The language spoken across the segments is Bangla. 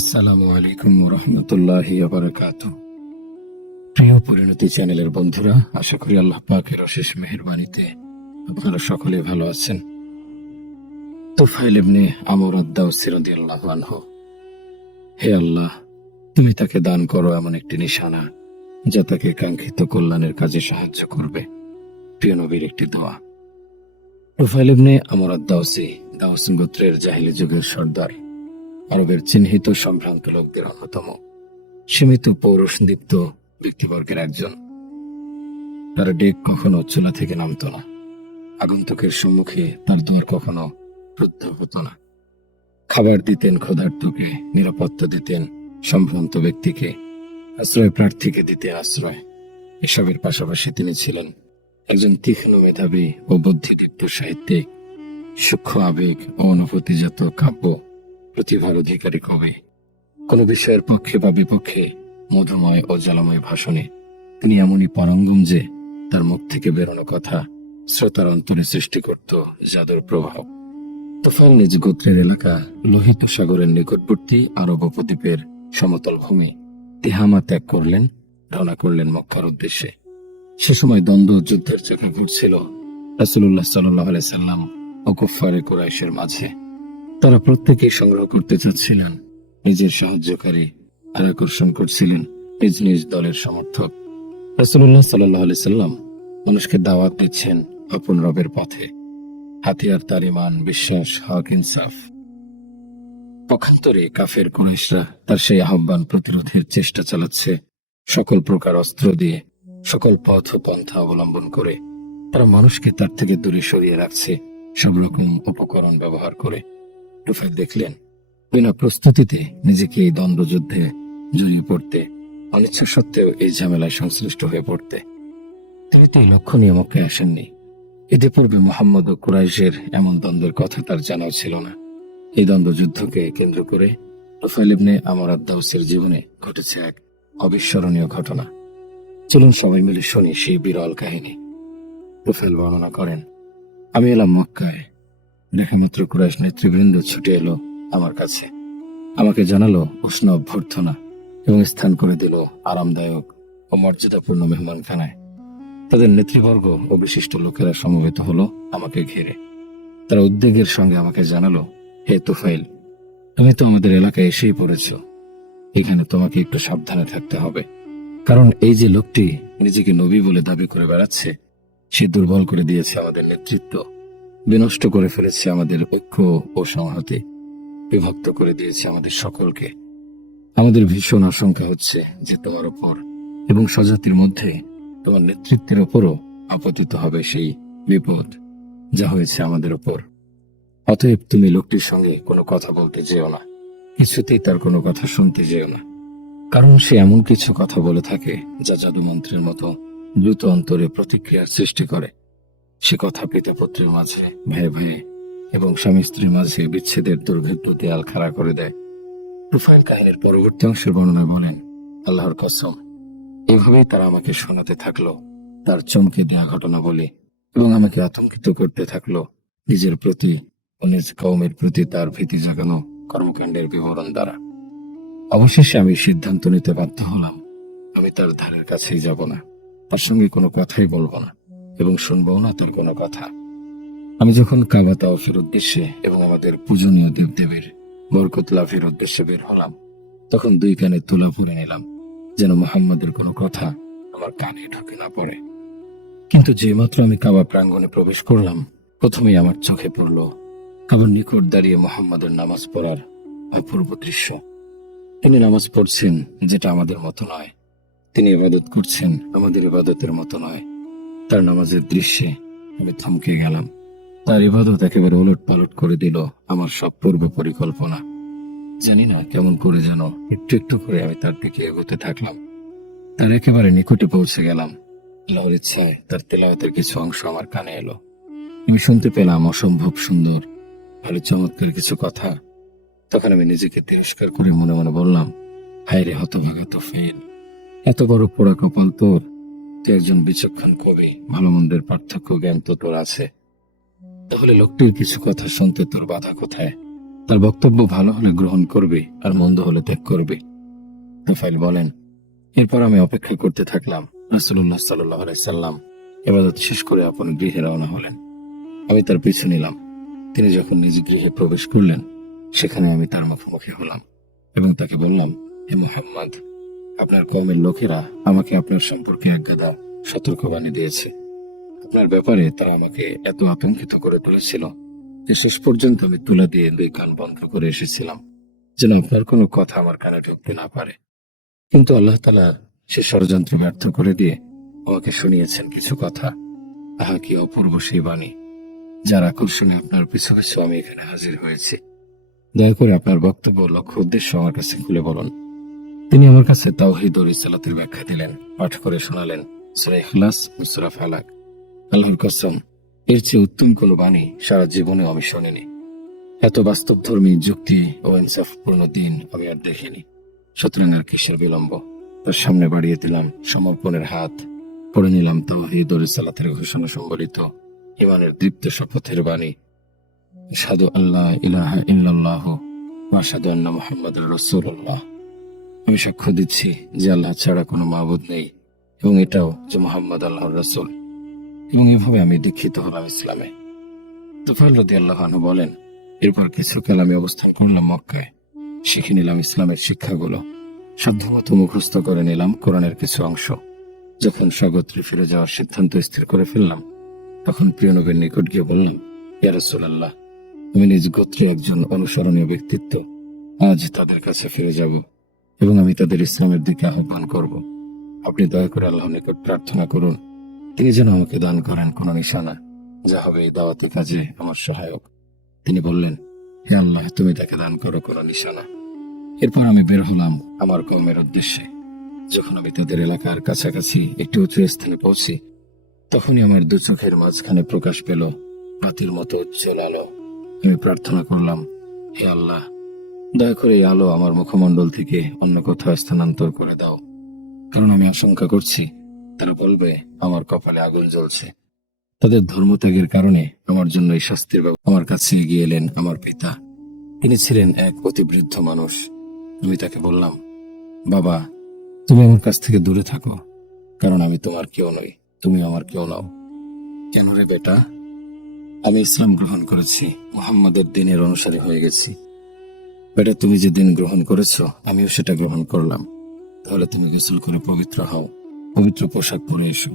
আসসালামু আলাইকুম রহমতুল্লাহি ওয়া বারাকাতুহু। প্রিয় পরিণতি চ্যানেলের বন্ধুরা, আশা করি আল্লাহ পাকের অশেষ মেহেরবানিতে আপনারা সকলে ভালো আছেন। তুফাইল ইবনে আমর আদ-দাওসী রাদিয়াল্লাহু আনহু: হে আল্লাহ, তুমি তাকে দান করো এমন একটি নিশানা যা তাকে কাঙ্ক্ষিত কল্যাণের কাজে সাহায্য করবে। প্রিয় নবীর একটি দোয়া। তুফাইল ইবনে আমর আদ-দাওসী দাওস গোত্রের জাহিলি যুগের সর্দার, আরবের চিহ্নিত সম্ভ্রান্ত লোকদের অন্যতম, সীমিত পৌরুষদীপ্ত ব্যক্তিবর্গের একজন। তার ডেক কখনো চুলা থেকে নামত না, আগন্তুকের সম্মুখে তার দ্বার কখনো রুদ্ধ হতো না। খাবার দিতেন ক্ষুধার্তকে, নিরাপত্তা দিতেন সম্ভ্রান্ত ব্যক্তিকে, আশ্রয় প্রার্থীকে দিতেন আশ্রয়। এসবের পাশাপাশি তিনি ছিলেন একজন তীক্ষ্ণ মেধাবী ও বুদ্ধিদীপ্ত সাহিত্যিক, সূক্ষ্ম আবেগ ও অনুভূতিজাত কাব্য প্রতিভার অধিকারী কবি। কোন বিষয়ের পক্ষে বা বিপক্ষে মধুময় ও জলময় ভাষণে তিনি এমনই পারঙ্গম যে তার মুখ থেকে বেরোনো কথা শ্রোতার অন্তরে সৃষ্টি করত জাদুর প্রভাব। তুফাইল নিজ গোত্রের এলাকা লোহিত সাগরের নিকটবর্তী আরব উপদ্বীপের সমতল ভূমি তিহামা ত্যাগ করলেন, রওনা করলেন মক্কার উদ্দেশ্যে। সে সময় দ্বন্দ্ব যুদ্ধের চোখে ঘুরছিল রাসূলুল্লাহ সাল্লাল্লাহু আলাইহি সাল্লাম ও কুফফারে কুরাইশের মাঝে। তারা প্রত্যেকেই সংগ্রহ করতে চাচ্ছিলেন নিজের সাহায্যকারী, আর আকর্ষণ করছিলেন নিজ নিজ দলের সমর্থক। রাসূলুল্লাহ সাল্লাল্লাহু আলাইহি সাল্লাম মানুষকে দাওয়াত দিচ্ছেন আপন রবের পথে। হাতিয়ার তার ঈমান, বিশ্বাস, হক, ইনসাফ। পক্ষান্তরে কাফের কুরাইশরা তার সেই আহ্বান প্রতিরোধের চেষ্টা চালাচ্ছে সকল প্রকার অস্ত্র দিয়ে, সকল পথ ও পন্থা অবলম্বন করে। তারা মানুষকে তার থেকে দূরে সরিয়ে রাখছে সব রকম উপকরণ ব্যবহার করে। তুফাইল দেখলেন বিনা প্রস্তুতিতে নিজেকে এই দ্বন্দ্বযুদ্ধে জড়িয়ে পড়তে, অনিচ্ছা সত্ত্বেও এই ঝামেলায় সংশ্লিষ্ট হয়ে পড়তে। তিনি তো এই লক্ষ্য নিয়ে মক্কায় আসেননি। এতে পূর্বে মুহাম্মদ ও কুরাইশের এমন দ্বন্দ্বের কথা তার জানাও ছিল না। এই দ্বন্দ্বযুদ্ধকে কেন্দ্র করে তুফাইল ইবনে আমর আদ-দাওসীর জীবনে ঘটেছে এক অবিস্মরণীয় ঘটনা। চলুন সবাই মিলে শুনি সেই বিরল কাহিনী। তুফাইল বর্ণনা করেন, আমি এলাম মক্কায়। দেখামাত্র কুরাইশ নেতৃবৃন্দ ছুটে এলো আমার কাছে। আমাকে জানালো উষ্ণ অভ্যর্থনা এবং স্থান করে দিল আরামদায়ক ও মর্যাদাপূর্ণ মেহমানখানায়। তাদের নেতৃবর্গ ও বিশিষ্ট লোকেরা সমবেত হলো আমাকে ঘিরে। তারা উদ্বেগের সঙ্গে আমাকে জানালো, হে তুফাইল, তুমি তো আমাদের এলাকায় এসেই পড়েছ। এখানে তোমাকে একটু সাবধানে থাকতে হবে, কারণ এই যে লোকটি নিজেকে নবী বলে দাবি করে বেড়াচ্ছে, সে দুর্বল করে দিয়েছে আমাদের নেতৃত্ব, বিনষ্ট করে ফেলেছে আমাদের ঐক্য ও সংহতি, বিভক্ত করে দিয়েছে আমাদের সকলকে। আমাদের ভীষণ আশঙ্কা হচ্ছে যে তোমার উপর এবং স্বজাতির মধ্যে তোমার নেতৃত্বের উপরও আপতিত হবে সেই বিপদ যা হয়েছে আমাদের উপর। অতএব তুমি লোকটির সঙ্গে কোনো কথা বলতে যেও না, কিছুতেই তার কোনো কথা শুনতে যেও না, কারণ সে এমন কিছু কথা বলে থাকে যা জাদুমন্ত্রের মতো দ্রুত অন্তরে প্রতিক্রিয়ার সৃষ্টি করে। সে কথা পিতা পুত্রের মাঝে ভাই ভাই এবং স্বামী স্ত্রীর মাঝে বিচ্ছেদের দুর্ভেদ্য দেয়াল খাড়া করে দেয়। তুফাইল কাহিনীর পরবর্তী অংশের বর্ণনায় বলেন, আল্লাহর কসম, এইভাবেই তারা আমাকে শোনাতে থাকলো তার চমকে দেয়া ঘটনা বলে, এবং আমাকে আতঙ্কিত করতে থাকলো নিজের প্রতি ও নিজ কওমের প্রতি তার ভীতি জাগানো কর্মকাণ্ডের বিবরণ দ্বারা। অবশেষে আমি সিদ্ধান্ত নিতে বাধ্য হলাম, আমি তার ধারের কাছেই যাব না, তার সঙ্গে কোনো কথাই বলবো না এবং শুনবো না তার কোনো কথা। আমি যখন কাবা তাওয়াফের উদ্দেশ্যে এবং আমাদের পূজনীয় দেবদেবীর বরকত লাভের উদ্দেশ্যে বের হলাম, তখন দুই কানে তুলা পরে নিলাম, যেন মুহাম্মদের কোনো কথা আমার কানে ঢুকে না পড়ে। কিন্তু যেমাত্র আমি কাবা প্রাঙ্গণে প্রবেশ করলাম, প্রথমেই আমার চোখে পড়ল কাবার নিকট দাঁড়িয়ে মুহাম্মদের নামাজ পড়ার অপূর্ব দৃশ্য। তিনি নামাজ পড়ছেন যেটা আমাদের মতো নয়, তিনি ইবাদত করছেন আমাদের ইবাদতের মতো নয়। তার নামাজের দৃশ্যে আমি থমকে গেলাম। তার ইবাদত একেবারে উলট পালট করে দিল আমার সব পূর্ব পরিকল্পনা। জানি না কেমন করে যেন একটু একটু করে আমি তার দিকে এগোতে থাকলাম। তার একেবারে নিকটে পৌঁছে গেলাম। আল্লাহর ইচ্ছায় তার তেলাওয়াতের কিছু অংশ আমার কানে এলো। আমি শুনতে পেলাম অসম্ভব সুন্দর, ভালো চমৎকার কিছু কথা। তখন আমি নিজেকে তিরস্কার করে মনে মনে বললাম, হায় রে হতভাগা তুফাইল, এত বড় পোড়া কপাল তোর! তুই একজন বিচক্ষণ কবি, ভালো মন্দের পার্থক্য জ্ঞান তো তোর আছে, তাহলে লোকটির কিছু কথা শুনতে তোর বাধা কোথায়? তার বক্তব্য ভালো হলে গ্রহণ করবে আর মন্দ হলে ত্যাগ করবে। তুফাইল বলেন, এরপর আমি অপেক্ষা করতে থাকলাম। রাসূলুল্লাহ সাল্লাল্লাহু আলাইহি সাল্লাম ইবাদত শেষ করে আপন গৃহে রওনা হলেন। আমি তার পিছু নিলাম। তিনি যখন নিজ গৃহে প্রবেশ করলেন, সেখানে আমি তার মুখোমুখি হলাম এবং তাকে বললাম, হে মুহাম্মদ, আপনার কওমের লোকেরা আমাকে আপনার সম্পর্কে একগাদা সতর্কবাণী দিয়েছে। আপনার ব্যাপারে তারা আমাকে এত আতঙ্কিত করে তুলেছিল যে শেষ পর্যন্ত আমি তুলা দিয়ে 2 কান বন্ধ করে এসেছিলাম, যেন আপনার কোনো কথা আমার কানে ঢুকতে না পারে। কিন্তু আল্লাহ তাআলা সে ষড়যন্ত্র ব্যর্থ করে দিয়ে আমাকে শুনিয়েছেন কিছু কথা। আহা, কি অপূর্ব সেই বাণী, যার আকর্ষণে আপনার পিছু পিছু আমি এখানে হাজির হয়েছি। দয়া করে আপনার বক্তব্য, লক্ষ্য, উদ্দেশ্য আমার কাছে খুলে বলুন। তিনি আমার কাছে তাওহীদ ও রিসালাতের ব্যাখ্যা দিলেন, পাঠ করে শোনালেন সূরা ইখলাস ও সূরা ফালাক। আল্লাহর কসম, এর চেয়ে উত্তম কোনো বাণী সারা জীবনেও আমি শুনিনি। এত বাস্তবধর্মী যুক্তি ও ইনসাফপূর্ণ দিন আমি আর দেখিনি। সুতরাং আর কিসের বিলম্ব? তার সামনে বাড়িয়ে দিলাম সমর্পণের হাত, পড়ে নিলাম তাওহীদ ও রিসালাতের ঘোষণা সম্বলিত ঈমানের দীপ্ত শপথের বাণী, আশহাদু আল্লা ইলাহা ইল্লাল্লাহ ওয়া আশহাদু আন্না মুহাম্মাদুর রাসূলুল্লাহ। আমি সাক্ষ্য দিচ্ছি যে আল্লাহ ছাড়া কোনো মাবুদ নেই, এবং এটাও যে মুহাম্মদ আল্লাহর রাসূল। এবং এভাবে আমি দীক্ষিত হলাম ইসলামে। তুফাইল রাদিয়াল্লাহু আনহু বলেন, এরপর কিছুকাল আমি অবস্থান করলাম মক্কায়। শিখে নিলাম ইসলামের শিক্ষাগুলো, সাধ্যমতো মুখস্থ করে নিলাম কোরআনের কিছু অংশ। যখন স্বগোত্রে ফিরে যাওয়ার সিদ্ধান্ত স্থির করে ফেললাম, তখন প্রিয় নবীর নিকট গিয়ে বললাম, ইয়া রাসূলুল্লাহ, আমি নিজ গোত্রে একজন অনুসরণীয় ব্যক্তিত্ব। আজ তাদের কাছে ফিরে যাব এবং আমি তাদের ইসলামের দিকে আহ্বান করব। আপনি দয়া করে আল্লাহর নিকট প্রার্থনা করুন, তিনি যেন আমাকে দান করেন কোনো নিশানা, যা হবে এই দাওয়াতি কাজে আমার সহায়ক। তিনি বললেন, হে আল্লাহ, তুমি তাকে দান করো কোনো নিশানা। এরপর আমি বের হলাম আমার কওমের উদ্দেশ্যে। যখন আমি তাদের এলাকার কাছাকাছি একটি উঁচু স্থানে পৌঁছি, তখনই আমার 2 চোখের মাঝখানে প্রকাশ পেল বাতির মতো উজ্জ্বল আলো। আমি প্রার্থনা করলাম, হে আল্লাহ, দয়া করে এই আলো আমার মুখমণ্ডল থেকে অন্য কোথাও স্থানান্তর করে দাও, কারণ আমি আশঙ্কা করছি তারা বলবে আমার কপালে আগুন জ্বলছে। তাদের ধর্মত্যাগের কারণে আমার জন্য এই শাস্তির আমার কাছে এগিয়ে এলেন আমার পিতা। তিনি ছিলেন এক অতি বৃদ্ধ মানুষ। আমি তাকে বললাম, বাবা, তুমি আমার কাছ থেকে দূরে থাকো, কারণ আমি তোমার কেউ নই, তুমি আমার কেউ নও। কেন রে বেটা? আমি ইসলাম গ্রহণ করেছি, মুহাম্মাদের দিনের অনুসারী হয়ে গেছি। বেটা, তুমি যে দিন গ্রহণ করেছো আমিও সেটা গ্রহণ করলাম। তাহলে তুমি গোসল করে পবিত্র হও, পবিত্র পোশাক পরে এসো,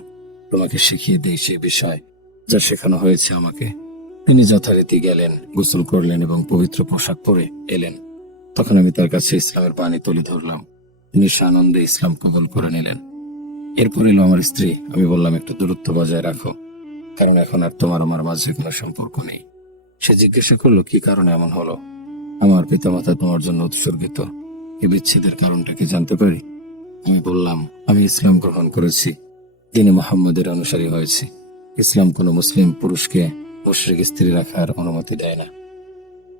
তোমাকে শিখিয়ে দেই সে বিষয় যা শেখানো হয়েছে আমাকে। তিনি যথারীতি গেলেন, গোসল করলেন এবং পবিত্র পোশাক পরে এলেন। তখন আমি তার কাছে ইসলামের বাণী তুলে ধরলাম। তিনি সানন্দে ইসলাম কবুল করে নিলেন। এরপর এলো আমার স্ত্রী। আমি বললাম, একটু দূরত্ব বজায় রাখো, কারণ এখন আর তোমার আমার মাঝে কোনো সম্পর্ক নেই। সে জিজ্ঞাসা করলো, কি কারণে এমন হলো? আমার পিতামাতা তোমার জন্য উৎসর্গিত, এই বিচ্ছেদের কারণটা কি জানতে পারি? আমি বললাম, আমি ইসলাম গ্রহণ করেছি, তিনি মুহাম্মদের অনুসারী হয়েছি। ইসলাম কোনো মুসলিম পুরুষকে মুশরিক স্ত্রী রাখার অনুমতি দেয় না।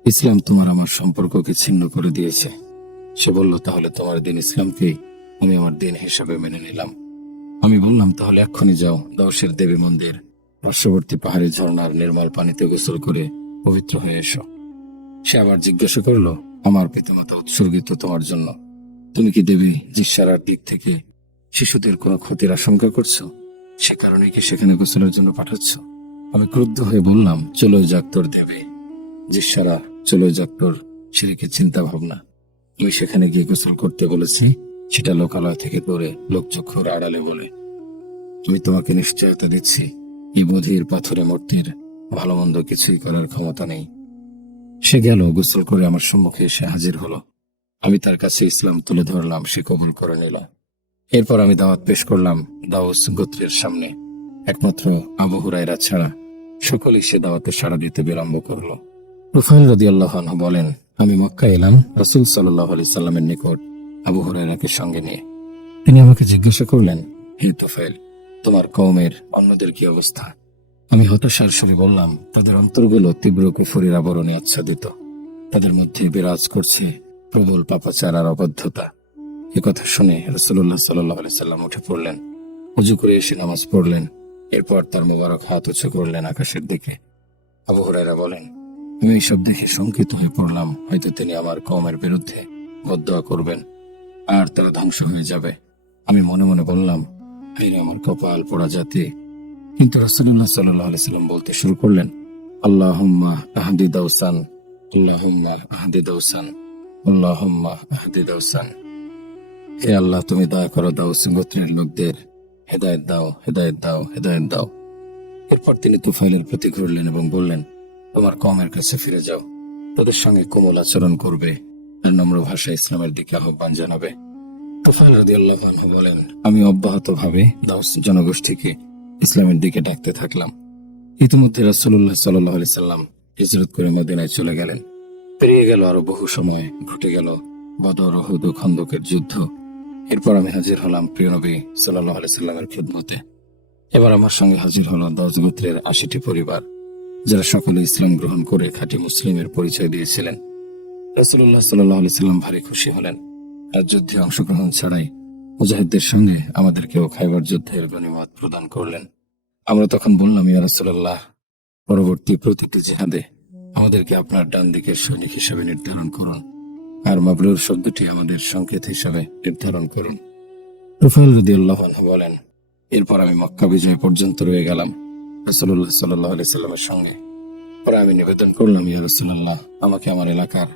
ইসলাম তোমার আমার সম্পর্ককে ছিন্ন করে দিয়েছে। সে বলল, তাহলে তোমার দিন ইসলামকেই আমি আমার দিন হিসাবে মেনে নিলাম। আমি বললাম, তাহলে এক্ষুনি যাও দাউসের দেবী মন্দির, পার্শ্ববর্তী পাহাড়ি ঝর্ণার নির্মল পানিতে গোসল করে পবিত্র হয়ে এসো। সে আবার জিজ্ঞাসা করলো, আমার পিতামাতা উৎসর্গিত তোমার জন্য, তুমি কি দেবী জিসারার দিক থেকে শিশুদের কোনো ক্ষতির আশঙ্কা করছো? সে কারণে কি সেখানে গোসলের জন্য পাঠাচ্ছ? আমি ক্রুদ্ধ হয়ে বললাম, চলো যাক তোর দেবে জিসারা, চলো যাক তোর শিরকের চিন্তা ভাবনা। আমি সেখানে গিয়ে গোসল করতে বলেছি, সেটা লোকালয় থেকে দূরে, লোকচক্ষুর আড়ালে বলে। আমি তোমাকে নিশ্চয়তা দিচ্ছি, এই বধির পাথরে মূর্তির ভালো মন্দ কিছুই করার ক্ষমতা নেই। সে গেল, গোসল করে আমার সম্মুখে এসে হাজির হলো। আমি তার কাছে ইসলাম তুলে ধরলাম, সে কবুল করে নিল। এরপর আমি দাওয়াত পেশ করলাম দাউস গোত্রের সামনে। একমাত্র আবু হুরায়রা ছাড়া সকলেই সে দাওয়াতে সাড়া দিতে বিলম্ব করল। তুফাইল রাদিয়াল্লাহু আনহু বলেন, আমি মক্কা এলাম রাসূল সাল্লাল্লাহু আলাইহি সাল্লামের নিকট আবু হুরায়রাকে সঙ্গে নিয়ে। তিনি আমাকে জিজ্ঞাসা করলেন, হে তুফাইল, তোমার কওমের অন্যদের কি অবস্থা? আমি হতাশার সুরে বললাম, তাদের অন্তরগুলো তীব্র কুফরির আবরণে আচ্ছাদিত। তাদের মধ্যে বিরাজ করছে প্রবল পাপাচার আর অবাধ্যতা। এ কথা শুনে রাসূলুল্লাহ সাল্লাল্লাহু আলাইহি সাল্লাম উঠে পড়লেন, ওযু করে এসে নামাজ পড়লেন। এরপর তার মোবারক হাত উঁচু করলেন আকাশের দিকে। আবু হুরায়রা বলেন, আমি এইসব দেখে শঙ্কিত হয়ে পড়লাম, হয়তো তিনি আমার কওমের বিরুদ্ধে বদদোয়া করবেন আর তারা ধ্বংস হয়ে যাবে। আমি মনে মনে বললাম, হায়রে আমার কপাল পোড়া জাতি। কিন্তু রাসূলুল্লাহ সাল্লাল্লাহু আলাইহি সাল্লাম বলতে শুরু করলেন, আল্লাহুম্মা আহদি দাউসান, আল্লাহুম্মা আহদি দাউসান, আল্লাহুম্মা আহদি দাউসান। হে আল্লাহ, তুমি দয়া করো দাউস গোত্রের লোকদের, হেদায়েত দাও, হেদায়েত দাও, হেদায়েত দাও। এরপর তিনি তুফাইলের প্রতি ঘুরলেন এবং বললেন, তোমার কওমের কাছে ফিরে যাও, তাদের সঙ্গে কোমল আচরণ করবে আর নম্র ভাষায় ইসলামের দিকে আহ্বান জানাবে। তুফাইল রাদিয়াল্লাহু আনহু বলেন, আমি অব্যাহতভাবে দাউস জনগোষ্ঠীকে ইসলামের দিকে ডাকতে থাকলাম। ইতিমধ্যে রাসূলুল্লাহ সাল্লাল্লাহু আলাইহি সাল্লাম হিজরত করে মদিনায় চলে গেলেন। পেরিয়ে গেল আরো বহু সময়, ঘটে গেল বদর, উহুদ ও খন্দকের যুদ্ধ। এরপর আমি হাজির হলাম প্রিয় নবী সাল্লাল্লাহু আলাইহি সাল্লামের খিদমতে। এবার আমার সঙ্গে হাজির হলো 10 গোত্রের 80টি পরিবার, যারা সকলে ইসলাম গ্রহণ করে খাঁটি মুসলিমের পরিচয় দিয়েছিলেন। রাসূলুল্লাহ সাল্লাল্লাহু আলাইহি সাল্লাম ভারী খুশি হলেন আর যুদ্ধে অংশগ্রহণ ছাড়াই মুজাহিদদের সঙ্গে আমাদেরকেও খায়বার যুদ্ধের গনিমত প্রদান করলেন। আমরা তখন বললাম, ইয়া রাসূলুল্লাহ, পরবর্তী প্রতিটি জিহাদে আমাদেরকে আপনার ডান দিকের সৈনিক হিসেবে নির্ধারণ করুন আর মাবরুর শব্দটি আমাদের সংকেত হিসেবে নির্ধারণ করুন। তুফাইল রাদিয়াল্লাহু আনহু বলেন, এরপর আমি মক্কা বিজয় পর্যন্ত রয়ে গেলাম রাসূলুল্লাহ সাল্লাল্লাহু আলাইহি সাল্লামের সঙ্গে। পরে আমি নিবেদন করলাম, ইয়া রাসূলুল্লাহ, আমাকে আমার এলাকার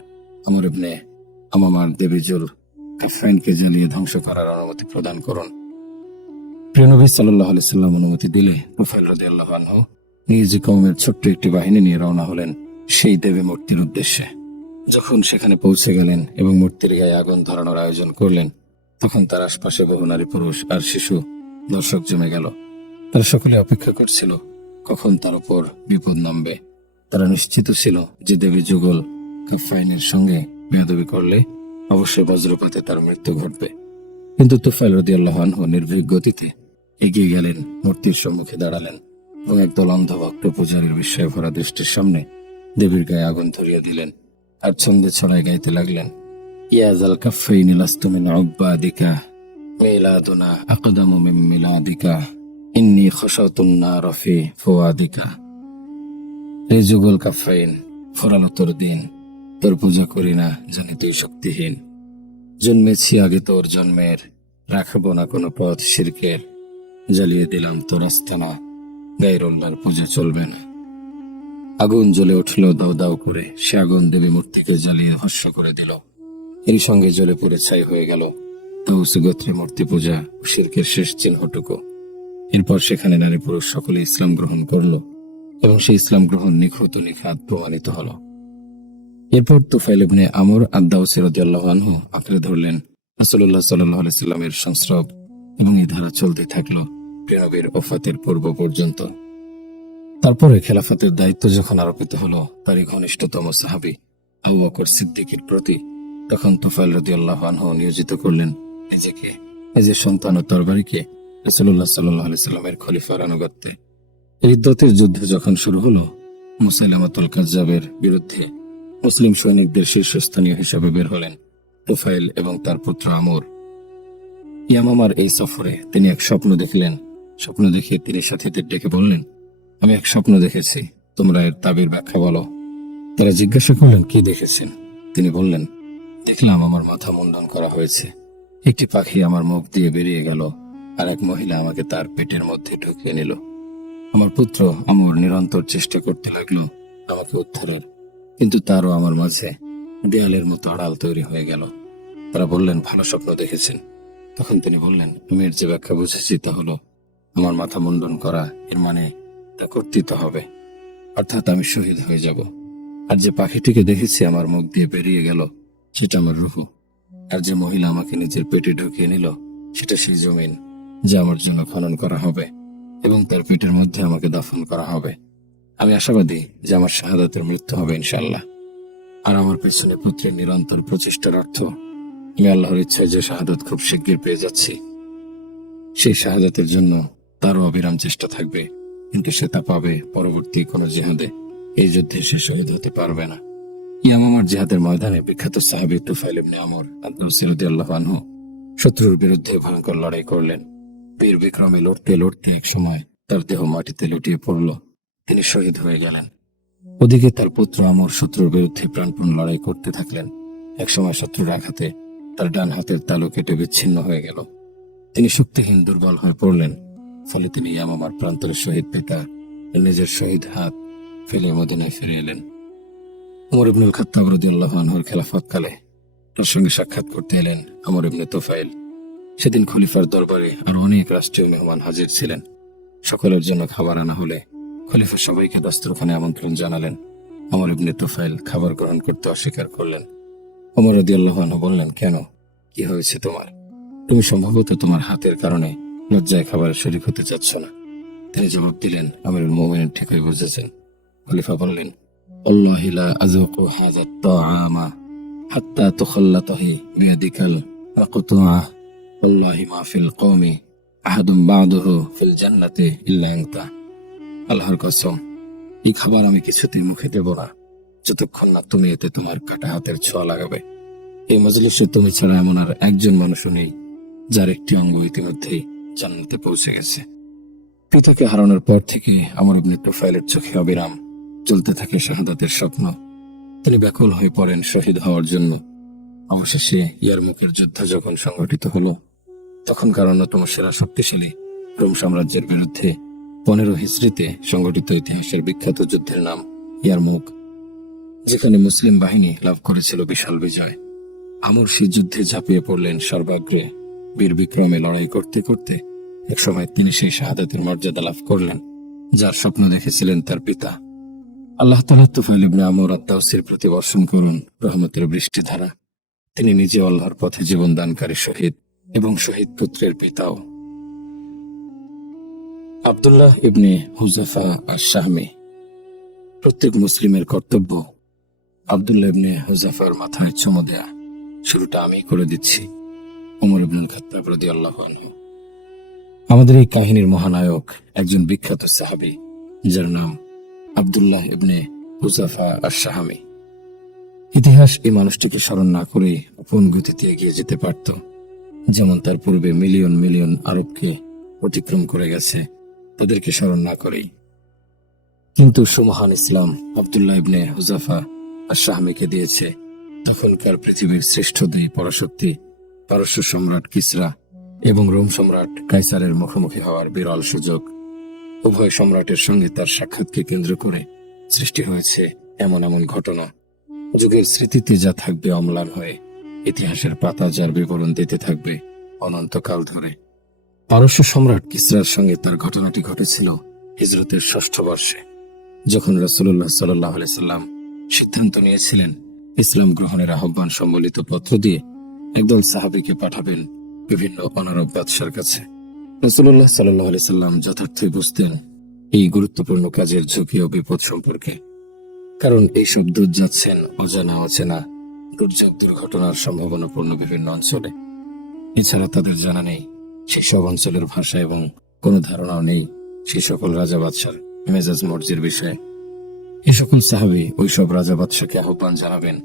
আমর ইবনে আমামার দেবীজুল কাফাইনকে জ্বালিয়ে ধ্বংস করার অনুমতি প্রদান করুন। প্রিয় নবী সাল্লাল্লাহু আলাইহি সাল্লাম অনুমতি দিলে তুফাইল রাদিয়াল্লাহু আনহু নিজ কওমের ছোট্ট একটি বাহিনী নিয়ে রওনা হলেন সেই দেবী মূর্তির উদ্দেশ্যে। যখন সেখানে পৌঁছে গেলেন এবং মূর্তির গায়ে আগুন ধরানোর আয়োজন করলেন, তখন তার আশপাশে বহু নারী, পুরুষ আর শিশু দর্শক জমে গেল। তারা সকলে অপেক্ষা করছিল কখন তার উপর বিপদ নামবে। তারা নিশ্চিত ছিল যে দেবী যুগল কাফাইনের সঙ্গে বেয়াদবি করলে অবশ্যই বজ্রপাতে তার মৃত্যু ঘটবে। কিন্তু তুফাইল রাদিয়াল্লাহু আনহু নির্ভীক গতিতে এগিয়ে গেলেন, মূর্তির সম্মুখে দাঁড়ালেন এবং একদল অন্ধভক্ত পূজারীর বিস্ময়ে ভরা দৃষ্টির সামনে দেবীর গায়ে আগুন ধরিয়ে দিলেন আর ছন্দে ছড়ায় গাইতে লাগলেন, ইয়া যাল কাফাইনি লাস্তু মিন উবাদিকা মিলাদুনা আকদামু মিন মিলাদিকা ইন্নী খাশাতুন নার ফি ফুয়াদিকা। হে যুগল কাফাইন, ফরালো তোর দিন, তোর পূজা করি না জানি তুই শক্তিহীন। জন্মেছি আগে তোর জন্মের, রাখবো না কোনো পথ শিরকের। জ্বালিয়ে দিলাম তোর আস্তানা, গায়রুল্লাহর পূজা চলবে না। আগুন জ্বলে উঠল দাউ দাউ করে, সে আগুন দেবী মূর্তিকে জ্বালিয়ে ভস্ম করে দিল। এরই সঙ্গে জ্বলে পুড়ে ছাই হয়ে গেল দাউস গোত্রে মূর্তি পূজা ও শিরকের শেষ চিহ্নটুকু। এরপর সেখানে নারী পুরুষ সকলে ইসলাম গ্রহণ করল এবং সেই ইসলাম গ্রহণ নিখুঁত ও নিখাত প্রমাণিত হল। এরপর তুফাইল ইবনে আমর আদ-দাওসী রাদিয়াল্লাহু আনহু আঁকড়ে ধরলেন রাসূলুল্লাহ সাল্লাল্লাহু আলাইহি সাল্লামের সংস্রব এবং এই ধারা চলতে থাকলো প্রিয় নবীর ওফাতের পূর্ব পর্যন্ত। তারপরে খেলাফতের দায়িত্ব যখন আরোপিত হলো তারই ঘনিষ্ঠতম সাহাবী আবু বকর সিদ্দিকের প্রতি, তখন তুফাইল রাদিয়াল্লাহু আনহু নিয়োজিত করলেন নিজেকে, নিজের সন্তান ও তরবারিকে রাসূলুল্লাহ সাল্লাল্লাহু আলাইহি সাল্লামের খলিফার আনুগত্যে। রিদ্দতের যুদ্ধ যখন শুরু হলো, মুসাইলামাতুল কাজ্জাবের বিরুদ্ধে মুসলিম সৈনিকদের শীর্ষস্থানীয় হিসাবে বের হলেন তুফাইল এবং তার পুত্র আমর। ইয়ামামার এই সফরে তিনি এক স্বপ্ন দেখলেন। স্বপ্ন দেখে তিনি সাথীদের ডেকে বললেন, আমি এক স্বপ্ন দেখেছি, তোমরা এর তাবির ব্যাখ্যা বলো। তারা জিজ্ঞাসা করলেন, কি দেখেছেন? তিনি বললেন, দেখলাম আমার মাথা মুন্ডন করা হয়েছে, একটি পাখি আমার মুখ দিয়ে বেরিয়ে গেল আর এক মহিলা আমাকে তার পেটের মধ্যে ঢুকিয়ে নিল। আমার পুত্র আমর নিরন্তর চেষ্টা করতে লাগলো আমাকে উদ্ধারের, কিন্তু তারও আমার মাঝে দেয়ালের মতো আড়াল তৈরি হয়ে গেল। তারা বললেন, ভালো স্বপ্ন দেখেছেন। তখন তিনি বললেন, আমি এর যে ব্যাখ্যা বুঝেছি তা হলো আমার মাথা মুন্ডন করা, এর মানে তা কর্তৃত্ব হবে, অর্থাৎ আমি শহীদ হয়ে যাব। আর যে পাখিটিকে দেখেছি আমার মুখ দিয়ে বেরিয়ে গেল সেটা আমার রূহ। আর যে মহিলা আমাকে নিজের পেটে ঢুকিয়ে নিল সেটা সেই জমিন যা আমার জন্য খনন করা হবে এবং তার পেটের মধ্যে আমাকে দাফন করা হবে। আমি আশাবাদী যে আমার শাহাদাতের মৃত্যু হবে ইনশাআল্লাহ। আর আমার পেছনে পুত্রের নিরন্তর প্রচেষ্টার অর্থ আমি আল্লাহর ইচ্ছায় যে শাহাদাত খুব শিগগির পেয়ে যাচ্ছি, সেই শাহাদাতের জন্য তারও অবিরাম চেষ্টা থাকবে, কিন্তু সে তা পাবে পরবর্তী কোনো জিহাদে। এই যুদ্ধে সে শহীদ হতে পারবে না। ইয়ামামার জিহাদের ময়দানে বিখ্যাত সাহাবী তুফাইল ইবনে আমর আদ-দাওসী রাদিয়াল্লাহু আনহু শত্রুর বিরুদ্ধে ভয়ঙ্কর লড়াই করলেন। বীর বিক্রমে লড়তে লড়তে এক সময় তার দেহ মাটিতে লুটিয়ে পড়ল, তিনি শহীদ হয়ে গেলেন। ওদিকে তার পুত্র আমর শত্রুর বিরুদ্ধে প্রাণপণ লড়াই করতে থাকলেন। একসময় শত্রুর আঘাতে তার ডান হাতের তালু কেটে বিচ্ছিন্ন হয়ে গেল। তিনি শক্তিহীন দুর্বল হয়ে পড়লেন। ফলে তিনি ইয়ামামার প্রান্তরে শহীদ পিতা নিজের শহীদ হাত ফেলে মদিনায় ফিরে এলেন। ওমর ইবনুল খাত্তাব রাদিয়াল্লাহু আনহুর খেলাফতকালে তার সঙ্গে সাক্ষাৎ করতে এলেন আমর ইবনে তুফাইল। সেদিন খলিফার দরবারে আরো অনেক রাষ্ট্রীয় মেহমান হাজির ছিলেন। সকলের জন্য খাবার আনা হলে খলিফা সবাইকে দস্তরখানে আমন্ত্রণ জানালেন। আমর ইবনে তুফাইল খাবার গ্রহণ করতে অস্বীকার করলেন। ওমর রাদিয়াল্লাহু আনহু বললেন, কেন, কি হয়েছে তোমার? তুমি সম্ভবত তোমার হাতের কারণে লজ্জায় খাবারের শরীক হতে চাচ্ছ না। তিনি জবাব দিলেন, আমিরুল মুমিনিন ঠিকই বুঝেছেন। খলিফা বললেন, আল্লাহি লা আযুকু হাযা আত-তাআমা হাত্তা তুখাল্লাতাহি বিয়াদিকাল মাকতুআ আল্লাহি মা ফিল কওমি আহাদুম বা'দুহু ফিল জান্নাতি ইল্লা আনতা। আল্লাহর কসম, এই খাবার আমি কিছুতেই মুখে দেব না যতক্ষণ না তুমি এতে তোমার কাটা হাতের ছোঁয়া লাগাবে। এই মজলিসে তুমি ছাড়া এমন আর একজন মানুষও নেই যার একটি অঙ্গ ইতিমধ্যেই জান্নাতে পৌঁছে গেছে। পিতাকে হারানোর পর থেকে আমর ইবনে তুফাইলের চোখে অবিরাম চলতে থাকে শাহাদাতের স্বপ্ন। তিনি ব্যাকুল হয়ে পড়েন শহীদ হওয়ার জন্য। অবশেষে ইয়ারমুকের যুদ্ধ যখন সংঘটিত হলো, তখনকার অন্যতম সেরা শক্তিশালী রোম সাম্রাজ্যের বিরুদ্ধে 15 হিজরিতে সংঘটিত ইতিহাসের বিখ্যাত যুদ্ধের নাম ইয়ারমুক, যেখানে মুসলিম বাহিনী লাভ করেছিল বিশাল বিজয়। আমর সেই যুদ্ধে ঝাঁপিয়ে পড়লেন সর্বাগ্রে। বীর বিক্রমে লড়াই করতে করতে একসময় তিনি সেই শাহাদাতের মর্যাদা লাভ করলেন যার স্বপ্ন দেখেছিলেন তার পিতা। আল্লাহ তাআলা তুফাইল ইবনে আমর আত-তাওসির প্রতি বর্ষণ করুন রহমতের বৃষ্টিধারা। তিনি নিজে আল্লাহর পথে জীবন দানকারী শহীদ এবং শহীদ পুত্রের পিতাও। আব্দুল্লাহ ইবনে হুযাফা আশ-শাহমি। প্রত্যেক মুসলিমের কর্তব্য আব্দুল্লাহ ইবনে হুযাফার মাথায় চুমু দেয়া। শুরুটা আমি করে দিচ্ছি। ওমর ইবনুল খাত্তাব রাদিয়াল্লাহু আনহু। আমাদের এই কাহিনীর মহানায়ক একজন বিখ্যাত সাহাবী যার নাম আব্দুল্লাহ ইবনে হুযাফা আশ-শাহমি। ইতিহাস এই মানুষটিকে স্মরণ না করে আপন গতিতে এগিয়ে যেতে পারত, যেমন তার পূর্বে মিলিয়ন মিলিয়ন আরবকে অতিক্রম করে গেছে তাদেরকে স্মরণ না করেই। কিন্তু সুমহান ইসলাম আব্দুল্লাহ ইবনে হুযাফা আশ-শাহমিকে দিয়েছে তখনকার পৃথিবীর শ্রেষ্ঠ দুই পরাশক্তি পারস্য সম্রাট কিসরা এবং রোম সম্রাট কাইসারের মুখোমুখি হওয়ার বিরল সুযোগ। উভয় সম্রাটের সঙ্গে তার সাক্ষাৎকে কেন্দ্র করে সৃষ্টি হয়েছে এমন এমন ঘটনা, যুগের স্মৃতিতে যা থাকবে অম্লান হয়ে, ইতিহাসের পাতা যার বিবরণ দিতে থাকবে অনন্তকাল ধরে। পারস্য সম্রাট কিসরার সঙ্গে তার ঘটনাটি ঘটেছিল হিজরতের 6ষ্ঠ বর্ষে, যখন রাসূলুল্লাহ সাল্লাল্লাহু আলাইহি সাল্লাম সিদ্ধান্ত নিয়েছিলেন ইসলাম গ্রহণের আহ্বান সম্বলিত পত্র দিয়ে একদল সাহাবীকে পাঠাবেন বিভিন্ন অনারব বাদশার কাছে। রাসূলুল্লাহ সাল্লাল্লাহু আলাইহি সাল্লাম যথার্থই বুঝতেন এই গুরুত্বপূর্ণ কাজের ঝুঁকি ও বিপদ সম্পর্কে, কারণ এইসব দূত যাচ্ছেন অজানা অচেনা দুর্যোগ দুর্ঘটনার সম্ভাবনাপূর্ণ বিভিন্ন অঞ্চলে। এছাড়া তাদের জানা নেই সেই সব অঞ্চলের ভাষা এবং কোনো ধারণাও নেই সেই সকল রাজা বাদশার মেজাজ মর্জির বিষয়ে। এই সকল সাহাবী ওই সব রাজা বাদশাকে আহ্বান জানাবেন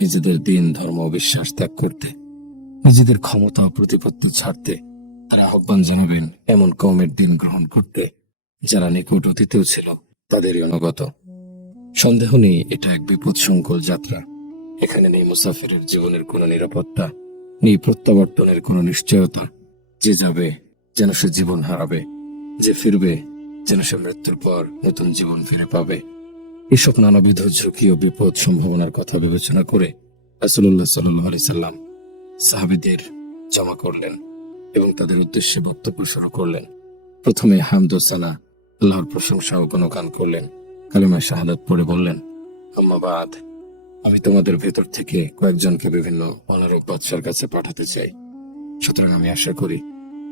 নিজেদের দিন ধর্ম ও বিশ্বাস ত্যাগ করতে, নিজেদের ক্ষমতা ও প্রতিপত্ত ছাড়তে। তারা আহ্বান জানাবেন এমন কওমের দিন গ্রহণ করতে যারা নিকট অতীতেও ছিল তাদেরই অনুগত। সন্দেহ নেই এটা এক বিপদসংকুল যাত্রা। এখানে নেই মুসাফিরের জীবনের কোনো নিরাপত্তা, নেই প্রত্যাবর্তনের কোনো নিশ্চয়তা। যে যাবে যেন সে জীবন হারাবে, যে ফিরবে যেন সে মৃত্যুর পর নতুন জীবন ফিরে পাবে। এসব নানাবিধ ঝুঁকি ও বিপদ সম্ভাবনার কথা বিবেচনা করে রাসূলুল্লাহ সাল্লাল্লাহু আলাইহি সাল্লাম সাহাবীদের জমা করলেন এবং তাদের উদ্দেশ্যে বক্তব্য শুরু করলেন। প্রথমে হামদ ও সানা, আল্লাহর প্রশংসা ও গুণগান করলেন। কালিমা শাহাদাত পড়ে বললেন, আম্মা বাদ, আমি তোমাদের ভেতর থেকে কয়েকজনকে বিভিন্ন অনারব বাদশার কাছে পাঠাতে চাই। সুতরাং আমি আশা করি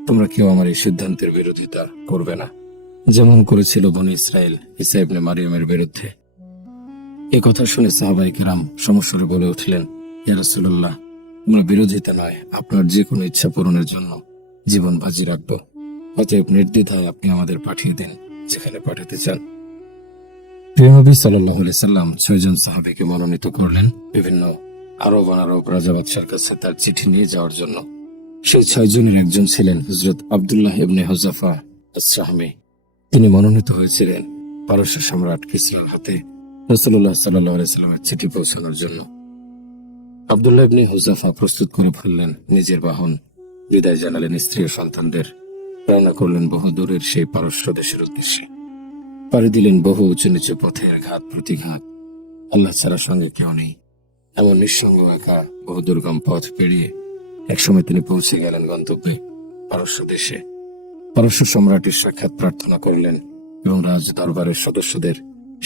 তোমরা কেউ আমার এই সিদ্ধান্তের বিরোধিতা করবে না, যেমন করেছিল বনী ইসরাইল ঈসা ইবনে মারিয়ামের বিরুদ্ধে। এ কথা শুনে সাহাবায়ে কেরাম সমস্বরে বলে উঠলেন, ইয়া রাসূলুল্লাহ, আমরা বিরোধিতা নয়, আপনার যে কোনো ইচ্ছা পূরণের জন্য জীবন বাজি রাখব। অতএব নির্দ্বিধায় আপনি আমাদের পাঠিয়ে দিন যেখানে পাঠাতে চান। প্রিয় নবী সাল্লাল্লাহু আলাইহি সাল্লাম 6 জন সাহাবীকে মনোনীত করলেন বিভিন্ন আরব অনারব রাজা বাদশার কাছে তার চিঠি নিয়ে যাওয়ার জন্য। সেই 6 জনের একজন ছিলেন হযরত আব্দুল্লাহ ইবনে হুযাফা আশ-শাহমি। তিনি মনোনীত হয়েছিলেন পারস্য সম্রাট কিসরার হাতে রাসূলুল্লাহ সাল্লাল্লাহু আলাইহি সাল্লামের চিঠি পৌঁছানোর জন্য। আব্দুল্লাহ ইবনে হুযাফা প্রস্তুত করে ফেললেন নিজের বাহন, বিদায় জানালেন স্ত্রী ও সন্তানদের, রওনা করলেন বহু দূরের সেই পারস্য দেশের উদ্দেশ্যে। পাড়ি দিলেন বহু উঁচু নিচু পথের ঘাত প্রতিঘাত। আল্লাহ ছাড়া সঙ্গে কেউ নেই এমন নিঃসঙ্গ একা বহু দুর্গম পথ পেরিয়ে একসময় তিনি পৌঁছে গেলেন গন্তব্যে, পারস্য দেশে। পারস্য সম্রাটের সাক্ষাৎ প্রার্থনা করলেন এবং রাজ দরবারের সদস্যদের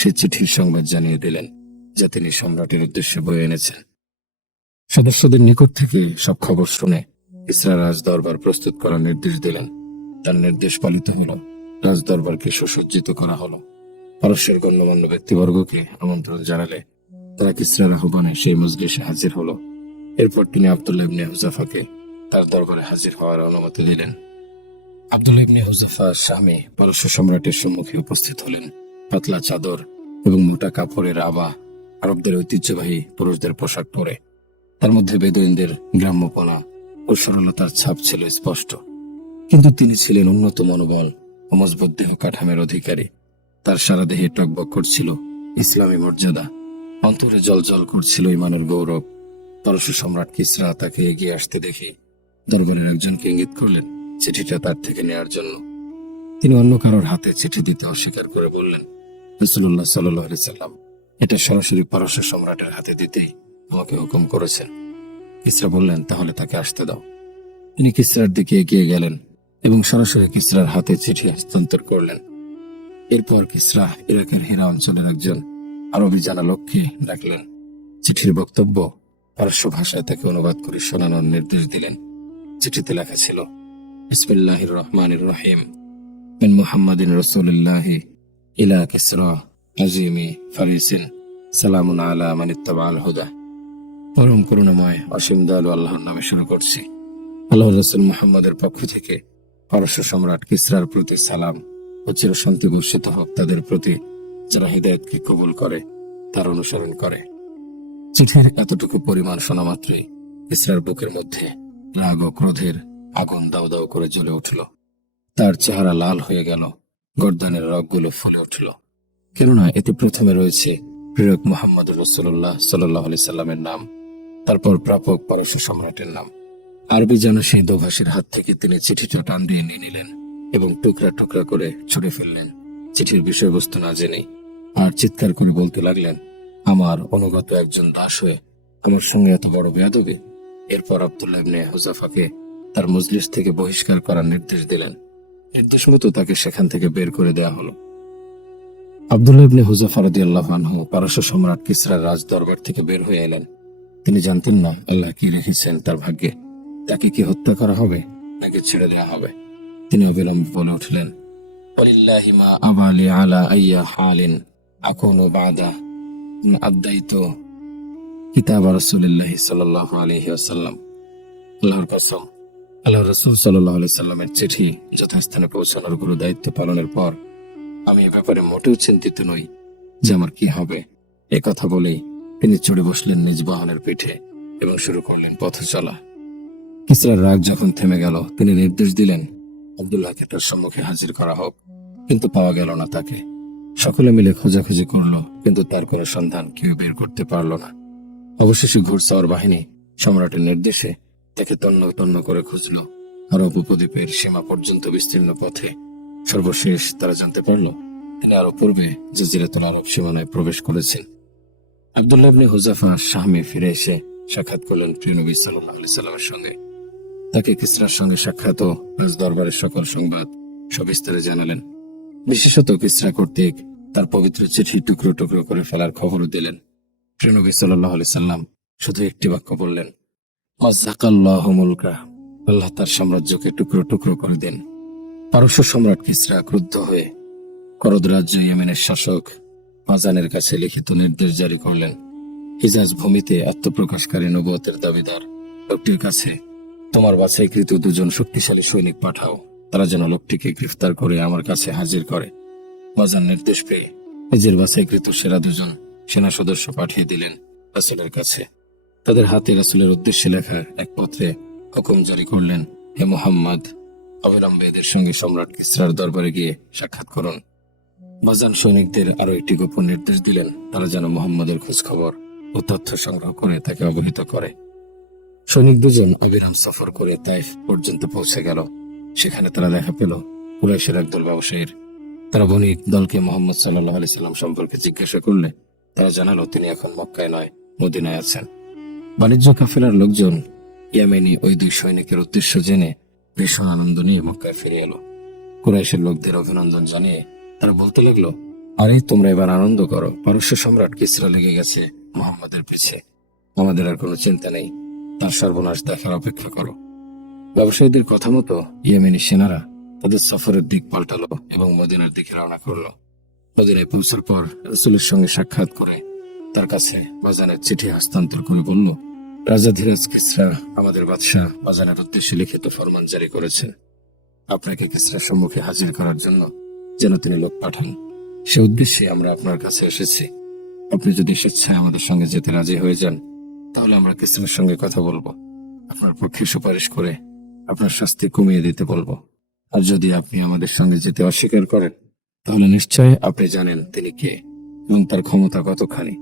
সে চিঠির সংবাদ জানিয়ে দিলেন যা তিনি সম্রাটের উদ্দেশ্যে বয়ে এনেছেন। সদস্যদের নিকট থেকে সব খবর শুনে কিসরা রাজ দরবার প্রস্তুত করার নির্দেশ দিলেন। তার নির্দেশ পালিত হল। রাজ দরবারকে সুসজ্জিত করা হলো। পারস্যের গণ্যমান্য ব্যক্তিবর্গকে আমন্ত্রণ জানালে তারা কিসরার আহ্বানে সেই মজলিসে হাজির হলো। এরপর তিনি আব্দুল্লাহ ইবনে হুযাফাকে তার দরবারে হাজির হওয়ার অনুমতি দিলেন। আব্দুল্লাহ ইবনে হুযাফার স্বামী পারস্য সম্রাটের সম্মুখে উপস্থিত হলেন। পাতলা চাদর এবং মোটা কাপড়ের আবা, আরবদের ঐতিহ্যবাহী পুরুষদের পোশাক পরে। তার মধ্যে বেদুইনদের গ্রাম্যপনা ও সরলতার ছাপ ছিল স্পষ্ট। কিন্তু তিনি ছিলেন উন্নত মনোবল ও মজবুত দেহ কাঠামের অধিকারী। তার সারা দেহে টকবক করছিল ইসলামী মর্যাদা, অন্তরে জল করছিল ইমানের গৌরব। পারস্য সম্রাট কিসরা তাকে এগিয়ে আসতে দেখে দরবারের একজনকে ইঙ্গিত করলেন চিঠিটা তার থেকে নেয়ার জন্য। তিনি অন্য কারোর হাতে চিঠি দিতে অস্বীকার করে বললেন, রাসূলুল্লাহ সাল্লাল্লাহু আলাইহি সাল্লাম এটা সরাসরি পারস্য সম্রাটের হাতে দিতেই আমাকে হুকুম করেছেন। কিসরা বললেন, তাহলে তাকে আসতে দাও। তিনি কিসরার দিকে এগিয়ে গেলেন এবং সরাসরি কিসরার হাতে চিঠি হস্তান্তর করলেন। এরপর কিসরা ইরাকের হিরা অঞ্চলের একজন আরবি জানা লোককে ডাকলেন। চিঠির বক্তব্য পারস্য ভাষায় তাকে অনুবাদ করে শোনানোর নির্দেশ দিলেন। চিঠিতে লেখা ছিল, বিসমিল্লাহির রহমানির রহিম, মিন মুহাম্মাদিন রাসূলিল্লাহি ইলা কিসরা আজিমি ফারিসিন, সালামুন আলা মান ইত্তাবাআল হুদা। পরম করুণাময় অসীম দয়ালু আল্লাহর নামে শুরু করছি। আল্লাহর রাসূল মুহাম্মাদের পক্ষ থেকে পারস্য সম্রাট কিসরার প্রতি সালাম ও চিরশান্তি বর্ষিত হোক তাদের প্রতি যারা হিদায়াতকে কবুল করে, তার অনুসরণ করে। চিঠির এতটুকু পরিমাণ শোনা মাত্রই কিসরার বুকের মধ্যে রাগ ও ক্রোধের আগুন দাউ দাউ করে জ্বলে উঠল। তার চেহারা লাল হয়ে গেল, গর্দানের রগগুলো ফুলে উঠল। কেননা এতে প্রথমে রয়েছে প্রেরক মুহাম্মদ রাসূলুল্লাহ সাল্লাল্লাহু আলাইহি সাল্লামের নাম, তারপর প্রাপক পারস্য সম্রাটের নাম। আরবি জানা সেই দোভাষীর হাত থেকে তিনি চিঠিটা টান দিয়ে নিয়ে নিলেন এবং টুকরা টুকরা করে ছুঁড়ে ফেললেন চিঠির বিষয়বস্তু না জেনে, আর চিৎকার করে বলতে লাগলেন, আমার অনুগত একজন দাস হয়ে আমার সঙ্গে এত বড় বেয়াদবি। এরপর আব্দুল্লাহ ইবনে হুযাফাকে তার মজলিস থেকে বহিষ্কার করার নির্দেশ দিলেন। নির্দেশ মতো তাকে সেখান থেকে বের করে দেওয়া হলো। আব্দুল্লাহ ইবনে হুযাফা রাদিয়াল্লাহু আনহু পারস্য সম্রাট কিসরার রাজ দরবার থেকে বের হয়ে এলেন। তিনি জানতেন না আল্লাহ কি রেখেছেন তার ভাগ্যে, তাকে কি হত্যা করা হবে নাকি ছেড়ে দেওয়া হবে। তিনি অবিলম্বে বলে উঠলেন, ওয়ালিল্লাহি মা আবালি আলা আইয়া হালিন আকুনু বাদা আদাইতু কিতাব রাসূলিল্লাহ সাল্লাল্লাহু আলাইহি ওয়াসাল্লাম। আল্লাহর কসম, আল্লাহর রাসূল সাল্লাল্লাহু আলাইহি সাল্লামের চিঠি যথাস্থানে পৌঁছানোর গুরু দায়িত্ব পালনের পর আমি এ ব্যাপারে মোটেও চিন্তিত নই যে আমার কি হবে। এ কথা বলেই তিনি চড়ে বসলেন নিজ বাহনের পিঠে এবং শুরু করলেন পথ চলা। কিসরার রাগ যখন থেমে গেল, তিনি নির্দেশ দিলেন আব্দুল্লাহকে তার সম্মুখে হাজির করা হোক, কিন্তু পাওয়া গেল না তাকে। সকলে মিলে খোঁজাখুঁজি করলো, কিন্তু তার কোনো সন্ধান কেউ বের করতে পারল না। অবশেষে ঘুড়সাওয়ার বাহিনী সম্রাটের নির্দেশে তাকে তন্ন তন্ন করে খুঁজল আরব উপদ্বীপের সীমা পর্যন্ত বিস্তীর্ণ পথে। সর্বশেষ তারা জানতে পারল তিনি আরো পূর্বে জাজিরাতুল আরব সীমানায় প্রবেশ করেছেন। আব্দুল্লাহ ইবনে হুযাফা শামে ফিরে এসে সাক্ষাৎ করলেন প্রিয় নবী সাল্লাল্লাহু আলাইহি সাল্লামের সঙ্গে। তাকে কিসরার সঙ্গে সাক্ষাৎ ও রাজ দরবারের সকল সংবাদ সবিস্তারে জানালেন। বিশেষত কিসরা কর্তৃক তার পবিত্র চিঠি টুকরো টুকরো করে ফেলার খবরও দিলেন। প্রিয় নবী সাল্লাল্লাহু আলাইহি সাল্লাম শুধু একটি বাক্য বললেন, মাযযাকাল্লাহু মুলকা, আল্লাহ তার সাম্রাজ্যকে টুকরো টুকরো করে দেন। পারস্য সম্রাট কিসরা ক্রুদ্ধ হয়ে করদ রাজ্য ইয়েমেনের শাসক মাজানের কাছে লিখিত নির্দেশ জারি করলেন, হিজাজ ভূমিতে আত্মপ্রকাশকারী নবুয়তের দাবিদার লোকটির কাছে তোমার বাছাইকৃত দুজন শক্তিশালী সৈনিক পাঠাও, তারা যেন লোকটিকে গ্রেফতার করে আমার কাছে হাজির করে। মাজান নির্দেশ পেয়ে নিজের বাছাইকৃত সেরা দুজন সেনা সদস্য পাঠিয়ে দিলেন রাসূলের কাছে। তাদের হাতে রাসূলের উদ্দেশ্যে লেখা এক পত্রে হুকুম জারি করলেন, হে মুহাম্মদ, অবিলম্বে এদের সঙ্গে সম্রাট কিসরার দরবারে গিয়ে সাক্ষাৎ করুন। বাজান সৈনিকদের আরো একটি গোপন নির্দেশ দিলেন, তারা যেন মুহাম্মদের খোঁজ খবর ও তথ্য সংগ্রহ করে তাকে অবহিত করে। সৈনিক দুজন অবিরাম সফর করে তাইফ পর্যন্ত পৌঁছে গেল। সেখানে তারা দেখা পেল কুরাইশের একদল ব্যবসায়ীর। তারা বণিক দলকে মোহাম্মদ সাল্লাল্লাহু আলাইহি সাল্লাম সম্পর্কে জিজ্ঞাসা করলে তারা জানালো তিনি এখন মক্কায় নয়, মদিনায় আছেন। বাণিজ্য কাফেলার লোকজন ইয়েমেনি ওই দুই সৈনিকের উদ্দেশ্য জেনে ভীষণ আনন্দ নিয়ে মক্কায় ফিরে এলো। কুরাইশের লোকদের অভিনন্দন জানিয়ে তারা বলতে লাগলো, আরে তোমরা এবার আনন্দ করো, পারস্য সম্রাট কিসরা লেগে গেছে মুহাম্মদের পিছে। আমাদের আর কোনো চিন্তা নেই, তার সর্বনাশ দেখার অপেক্ষা করো। ব্যবসায়ীদের কথা মতো ইয়েমেনি সেনারা তাদের সফরের দিক পাল্টালো এবং মদিনার দিকে রওনা করলো। মদিনায় পৌঁছার পর রাসূলের সঙ্গে সাক্ষাৎ করে তার কাছে বাজানের চিঠি হস্তান্তর করে বলল, রাজা ধীরাজ কিসরা আমাদের বাদশাহ বাজানের উদ্দেশ্যে লিখিত ফরমান জারি করেছেন। আপনাকে কিসরার সম্মুখে হাজির করার জন্য যেন তিনি লোক পাঠান। সে উদ্দেশ্যে আমরা আপনার কাছে এসেছি। আপনি যদি স্বেচ্ছায় আমাদের সঙ্গে যেতে রাজি হয়ে যান, তাহলে আমরা কিসরার সঙ্গে কথা বলবো, আপনার পক্ষে সুপারিশ করে আপনার শাস্তি কমিয়ে দিতে বলবো। আর যদি আপনি আমাদের সঙ্গে যেতে অস্বীকার করেন, তাহলে নিশ্চয় আপনি জানেন তিনি কে এবং তার ক্ষমতা কতখানি।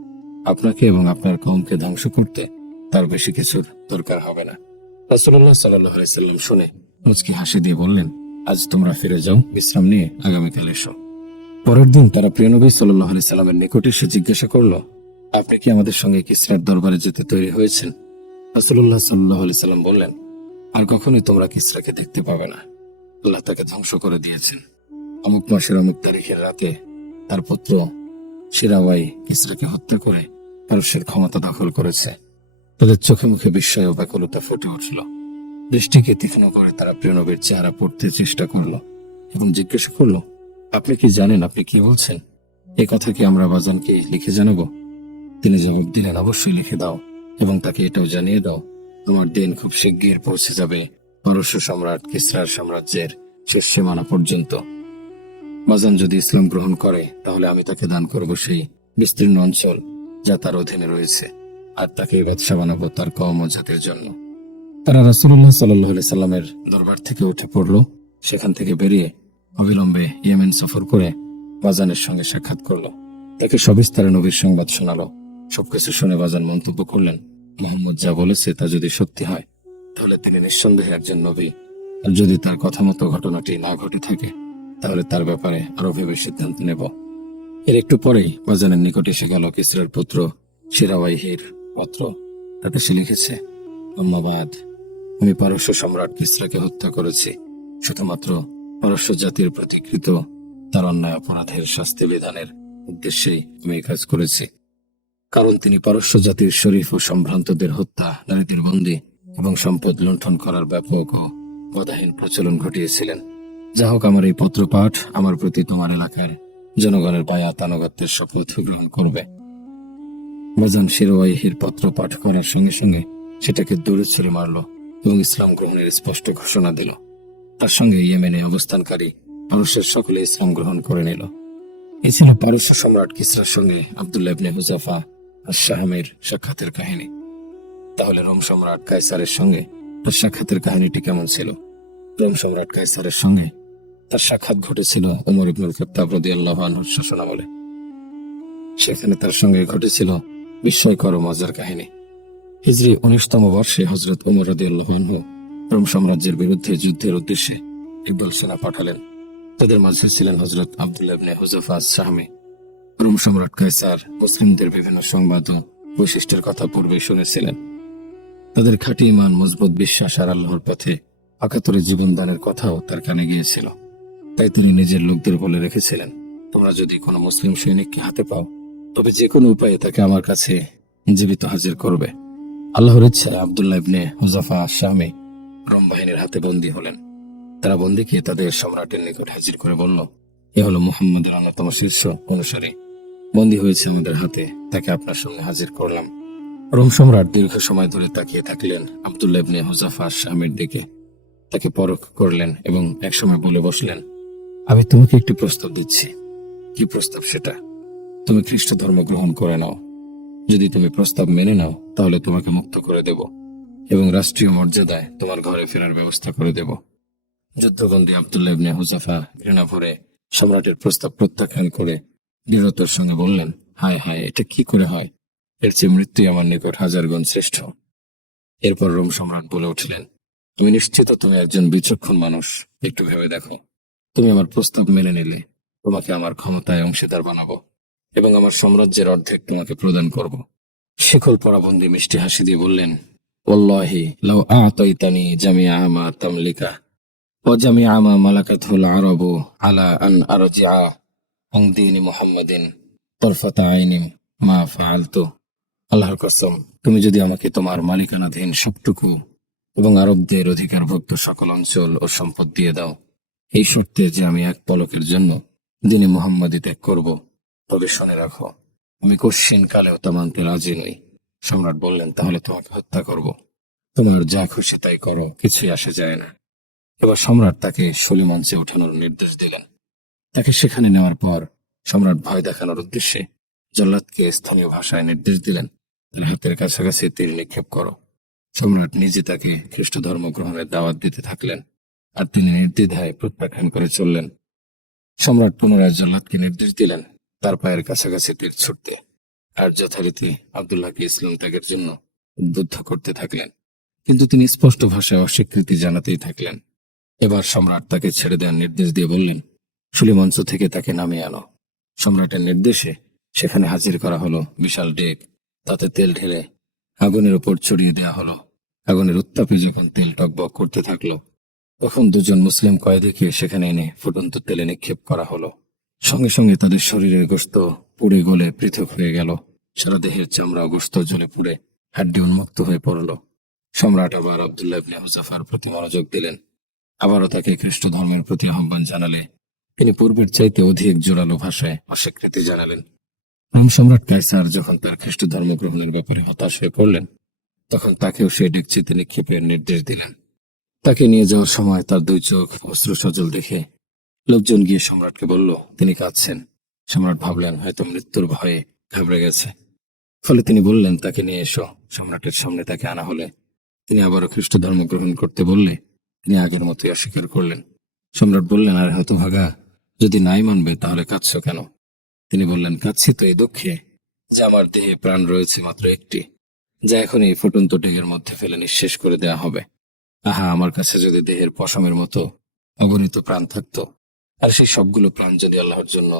আপনাকে এবং আপনার কওমকে ধ্বংস করতে তার বেশি কিছুর দরকার হবে না। রাসূলুল্লাহ সাল্লাল্লাহু আলাইহি সাল্লাম শুনে মুচকি হাসি দিয়ে বললেন, আজ তোমরা ফিরে যাও, বিশ্রাম নিয়ে আগামীকাল এসো। পরের দিন তারা প্রিয় নবী সাল্লাল্লাহু আলাইহি সাল্লামের নিকটে এসে জিজ্ঞাসা করলো, আপনি কি আমাদের সঙ্গে কিসরার দরবারে যেতে তৈরি হয়েছেন? রাসূলুল্লাহ সাল্লাল্লাহু আলাইহি সাল্লাম বললেন, আর কখনোই তোমরা কিসরাকে দেখতে পাবে না। আল্লাহ তাকে ধ্বংস করে দিয়েছেন। অমুক মাসের অমুক তারিখের রাতে তার পুত্র শিরাওয়াই কিসরাকে হত্যা করে পারস্যের ক্ষমতা দখল করেছে। তাদের চোখে মুখে বিস্ময় ও ব্যাকুলতা ফুটে উঠল। দৃষ্টিকে তীক্ষ্ণ করে তারা প্রিয় নবীর চেহারা পড়তে চেষ্টা করলো এবং জিজ্ঞাসা করলো, আপনি কি জানেন আপনি কি বলছেন? এই কথা কি আমরা বাজানকে লিখে জানাবো? তিনি জবাব দিলেন, অবশ্যই লিখে দাও এবং তাকে এটাও জানিয়ে দাও, তোমার দিন খুব শিগগির পৌঁছে যাবে পারস্য সম্রাট কিসরার সাম্রাজ্যের শেষ সীমানা পর্যন্ত। বাজান যদি ইসলাম গ্রহণ করে, তাহলে আমি তাকে দান করব সেই বিস্তীর্ণ অঞ্চল যা তার অধীনে রয়েছে, আর তাকে বাদশা বানাবো তার কওম ও জাতির জন্য। তারা রাসূলুল্লাহ সাল্লাল্লাহু আলাইহি সাল্লামের দরবার থেকে উঠে পড়ল। সেখান থেকে বেরিয়ে অবিলম্বে ইয়েমেন সফর করে বাজানের সঙ্গে সাক্ষাৎ করলো। তাকে সবিস্তারে নবীর সংবাদ শোনালো। সবকিছু শুনে বাজান মন্তব্য করলেন, মুহাম্মদ যা বলেছে তা যদি সত্যি হয়, তাহলে তিনি নিঃসন্দেহে একজন নবী। আর যদি তার কথা মতো ঘটনাটি না ঘটে থাকে, তাহলে তার ব্যাপারে আরো ভেবে সিদ্ধান্ত নেব। এর একটু পরেই বাজানের নিকটে এসে গেল কিসরার পুত্র শিরাওয়াইহির পত্র। তাতে সে লিখেছে, আম্মাবাদ, আমি পারস্য সম্রাট কিসরাকে হত্যা করেছি। শুধুমাত্র পারস্য জাতির প্রতিকৃত তার অন্যায় অপরাধের শাস্তি বিধানের উদ্দেশ্যেই আমি এই কাজ করেছি। কারণ তিনি পারস্য জাতির শরীফ ও সম্ভ্রান্তদের হত্যা, নারীদের বন্দী এবং সম্পদ লুণ্ঠন করার ব্যাপক ও বাধাহীন প্রচলন ঘটিয়েছিলেন। যা হোক, আমার এই পত্র পাঠ আমার প্রতি তোমার এলাকার জনগণের বায়াত আনুগত্যের শপথ গ্রহণ করবে। বাজান শিরাওয়াইহির পত্র পাঠ করার সঙ্গে সঙ্গে সেটাকে দূরে ছেড়ে মারল এবং ইসলাম গ্রহণের স্পষ্ট ঘোষণা দিল। তার সঙ্গে ইয়েমেনে অবস্থানকারী পারস্যের সকলে ইসলাম গ্রহণ করে নিল। এ ছিল পারস্য সম্রাট কিসরার সঙ্গে আব্দুল্লাহ ইবনে হুযাফা আশ-শাহামের সাক্ষাতের কাহিনী। তাহলে রোম সম্রাট কায়সারের সঙ্গে তার সাক্ষাতের কাহিনীটি কেমন ছিল? রোম সম্রাট কায়সারের সঙ্গে তার সাক্ষাৎ ঘটেছিল ওমর ইবনুল খাত্তাব রাদিয়াল্লাহু আনহুর শাসনামলে। সেখানে তার সঙ্গে ঘটেছিল বিস্ময়কর ও মজার কাহিনী। হিজরি 19তম বর্ষে হযরত ওমর রাদিয়াল্লাহু আনহু রোম সাম্রাজ্যের বিরুদ্ধে যুদ্ধের উদ্দেশ্যে একদল সেনা পাঠালেন। তাদের মাঝে ছিলেন হযরত আব্দুল্লাহ ইবনে হুযাফা আশ-শাহামী। রোম সম্রাট কায়সার মুসলিমদের বিভিন্ন সংবাদ ও বৈশিষ্ট্যের কথা পূর্বে শুনেছিলেন। তাদের খাঁটি ঈমান, মজবুত বিশ্বাস আর আল্লাহর পথে একাত্তরে জীবনদানের কথাও তার কানে গিয়েছিল। তাই তিনি নিজের লোকদের বলে রেখেছিলেন, তোমরা যদি কোনো মুসলিম সৈনিককে হাতে পাও, তবে যে কোনো উপায়ে তাকে আমার কাছে জীবিত হাজির করবে। আল্লাহর ইচ্ছায় আব্দুল্লাহ ইবনে হুযাফা আশ-শাহামী রোম বাহিনীর হাতে বন্দী হলেন। তারা বন্দীকে তাদের সম্রাটের নিকট হাজির করে বলল, এ হলো মুহাম্মদের অন্যতম শীর্ষ অনুসারী, বন্দী হয়েছে আমাদের হাতে, তাকে আপনার সঙ্গে হাজির করলাম। রোম সম্রাট দীর্ঘ সময় ধরে তাকিয়ে থাকলেন আব্দুল্লাহ ইবনে হুযাফা আশ-শাহামীর দিকে। তাকে পরখ করলেন এবং একসময় বলে বসলেন, আমি তোমাকে একটি প্রস্তাব দিচ্ছি। কি প্রস্তাব সেটা? তুমি খ্রিস্ট ধর্ম গ্রহণ করে নাও। যদি তুমি প্রস্তাব মেনে নাও, তাহলে তোমাকে মুক্ত করে দেব এবং রাষ্ট্রীয় মর্যাদায় তোমার ঘরে ফেরার ব্যবস্থা করে দেব। যুদ্ধবন্দী আব্দুল্লাহ ইবনে হুযাফা ঘৃণা ভরে সম্রাটের প্রস্তাব প্রত্যাখ্যান করে দৃঢ়তার সঙ্গে বললেন, হায় হায়, এটা কি করে হয়? এর চেয়ে মৃত্যুই আমার নিকট হাজার গুণ শ্রেষ্ঠ। এরপর রোম সম্রাট বলে উঠলেন, তুমি নিশ্চিত তুমি একজন বিচক্ষণ মানুষ। একটু ভেবে দেখো, তুমি আমার প্রস্তাব মেনে নিলে তোমাকে আমার ক্ষমতায় অংশীদার বানাবো এবং আমার সাম্রাজ্যের অর্ধেক তোমাকে প্রদান করব। শিকল পরাবন্দী মিষ্টি হাসি দিয়ে বললেন, ওয়াল্লাহি লাউ আ'তাইতানি জামিআ মা তামলিকা ওয়া জামিআ মা মালাকাতুল আরাবু আলা আন আরজিআ আন দীনি মুহাম্মাদিন তরফাতা আইনিম মা ফাআলতু। আল্লাহর কসম, তুমি যদি আমাকে তোমার মালিকানাধীন সবটুকু এবং আরবদের অধিকারভুক্ত সকল অঞ্চল ও সম্পদ দিয়ে দাও, এই শর্তে যে আমি এক পলকের জন্য দিনে মুহাম্মাদি ত্যাগ করব, তবে শুনে রাখো, আমি কশ্চিন কালেও তা মানতে রাজি নই। সম্রাট বললেন, তাহলে তোমাকে হত্যা করব। তোমার যা খুশি তাই করো, কিছুই আসে যায় না। এবার সম্রাট তাকে সলিমঞ্চে ওঠানোর নির্দেশ দিলেন। তাকে সেখানে নেওয়ার পর সম্রাট ভয় দেখানোর উদ্দেশ্যে জল্লাদকে স্থানীয় ভাষায় নির্দেশ দিলেন, তার হাতের কাছাকাছি তীর নিক্ষেপ করো। সম্রাট নিজে তাকে খ্রিস্ট ধর্ম গ্রহণের দাওয়াত দিতে থাকলেন, আর তিনি নির্দ্বিধায় প্রত্যাখ্যান করে চললেন। সম্রাট পুনরায় জল্লাদকে নির্দেশ দিলেন তার পায়ের কাছাকাছি তীর ছুটতে, আর যথারীতি আব্দুল্লাহকে ইসলাম ত্যাগের জন্য উদ্বুদ্ধ করতে থাকলেন, কিন্তু তিনি স্পষ্ট ভাষায় অস্বীকৃতি জানাতেই থাকলেন। এবার সম্রাট তাকে ছেড়ে দেওয়ার নির্দেশ দিয়ে বললেন, সুলিমঞ্চ থেকে তাকে নামিয়ে আনো। সম্রাটের নির্দেশে সেখানে হাজির করা হলো বিশাল ডেক, তাতে তেল ঢেলে আগুনের উপর ছড়িয়ে দেওয়া হলো। আগুনের উত্তাপে যখন তেল টকবক করতে থাকলো, তখন দুজন মুসলিম কয়েদিকে সেখানে এনে ফুটন্ত তেলে নিক্ষেপ করা হলো। সঙ্গে সঙ্গে তাদের শরীরের গোশত পুড়ে গলে পৃথক হয়ে গেল। সারা দেহের চামড়া ও গোশত জ্বলে পুড়ে হাড্ডি উন্মুক্ত হয়ে পড়ল। সম্রাট আবার আব্দুল্লাহ ইবনে হুযাফার প্রতি মনোযোগ দিলেন। আবারও তাকে খ্রিস্ট ধর্মের প্রতি আহ্বান জানালে তিনি পূর্বের চাইতে অধিক জোরালো ভাষায় অস্বীকৃতি জানালেন। রোম সম্রাট কায়সার যখন তার খ্রিস্ট ধর্ম গ্রহণের ব্যাপারে হতাশ হয়ে পড়লেন, তখন তাকেও সেই ডেকচিতে নিক্ষেপের নির্দেশ দিলেন। তাকে নিয়ে যাওয়ার সময় তার দুই চোখ অশ্রু সজল দেখে লোকজন গিয়ে সম্রাটকে বলল তিনি কাঁদছেন। সম্রাট ভাবলেন হয়তো মৃত্যুর ভয়ে ঘাবড়ে গেছে, ফলে তিনি বললেন তাকে নিয়ে এসো। সম্রাটের সামনে তাকে আনা হলে তিনি আবারও খ্রিস্ট ধর্ম গ্রহণ করতে বললে তিনি আগের মতোই অস্বীকার করলেন। সম্রাট বললেন, আর হতভাগা, যদি নাই মানবে তাহলে কাঁদছ কেন? তিনি বললেন, কাঁদছি তো এই দুঃখে যে আমার দেহে প্রাণ রয়েছে মাত্র একটি, যা এখন এই ফুটন্ত ডেকের মধ্যে ফেলে নিঃশেষ করে দেয়া হবে। আহা, আমার কাছে যদি দেহের পশমের মতো অগণিত প্রাণ থাকতো, আর সেই সবগুলো প্রাণ যদি আল্লাহর জন্য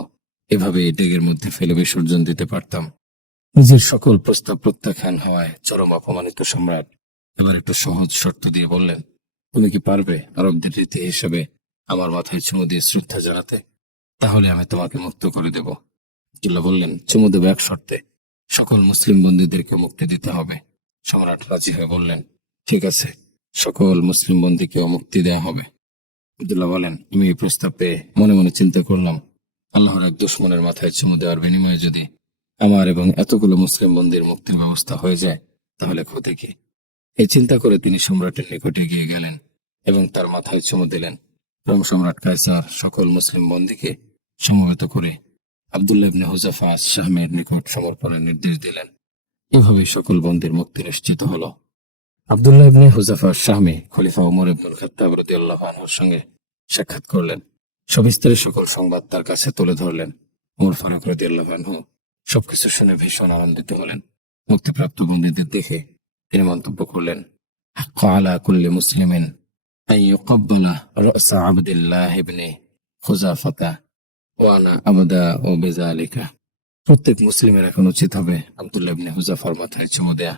এভাবে এই ডেকের মধ্যে ফেলে বিসর্জন দিতে পারতাম। নিজের সকল প্রস্তাব প্রত্যাখ্যান হওয়ায় চরম অপমানিত সম্রাট এবার একটু সহজ শর্ত দিয়ে বললেন, তুমি কি পারবে আরবদের রীতি হিসেবে আমার মাথায় চুমু দিয়ে শ্রদ্ধা জানাতে? তাহলে আমি তোমাকে মুক্ত করে দেব। আব্দুল্লাহ বললেন, চুমু দেব এক শর্তে, সকল মুসলিম বন্দীদেরকে মুক্তি দিতে হবে। সম্রাট রাজি হয়ে বললেন, ঠিক আছে, সকল মুসলিম বন্দীকেও মুক্তি দেওয়া হবে। আব্দুল্লাহ বলেন, আমি এই প্রস্তাব পেয়ে মনে মনে চিন্তা করলাম, আল্লাহর এক দুশমনের মাথায় চুমু দেওয়ার বিনিময়ে যদি আমার এবং এতগুলো মুসলিম বন্দীর মুক্তির ব্যবস্থা হয়ে যায়, তাহলে ক্ষতি কি? এই চিন্তা করে তিনি সম্রাটের নিকটে গিয়ে গেলেন এবং তার মাথায় চুমু দিলেন। রোম সম্রাট কায়সার সকল মুসলিম বন্দীকে সমবেত করে আব্দুল্লাহ ইবনে হুযাফা শাহমের নিকট সমর্পণের নির্দেশ দিলেন। এভাবেই সকল বন্দীর মুক্তি নিশ্চিত হলো। আব্দুল্লাহ ইবনে হুযাফা শাহমি খলিফা ওমর ইবনুল খাত্তাব রাদিয়াল্লাহু আনহুর সঙ্গে সাক্ষাৎ করলেন। সবিস্তারে সকল সংবাদ তার কাছে তুলে ধরলেন। ওমর ফারুক রাদিয়াল্লাহু আনহু সবকিছু শুনে ভীষণ আনন্দিত হলেন। মুক্তিপ্রাপ্ত বন্দীদের দেখে তিনি মন্তব্য করলেন, হাক্কা আলা কুল্লি মুসলিমিন আন ইউকাব্বালা রা'সা আবদিল্লাহ ইবনে হুযাফাতা ওয়া আনা আবদা ও বিযালিকা। প্রত্যেক মুসলিমের এখন উচিত হবে আব্দুল্লাহ ইবনে হুযাফার মাথায় চুমু দেয়া।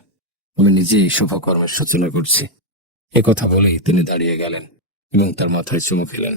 আমি নিজেই শুভকর্মের সূচনা করছি। এ কথা বলেই তিনি দাঁড়িয়ে গেলেন এবং তার মাথায় চুমু খেলেন।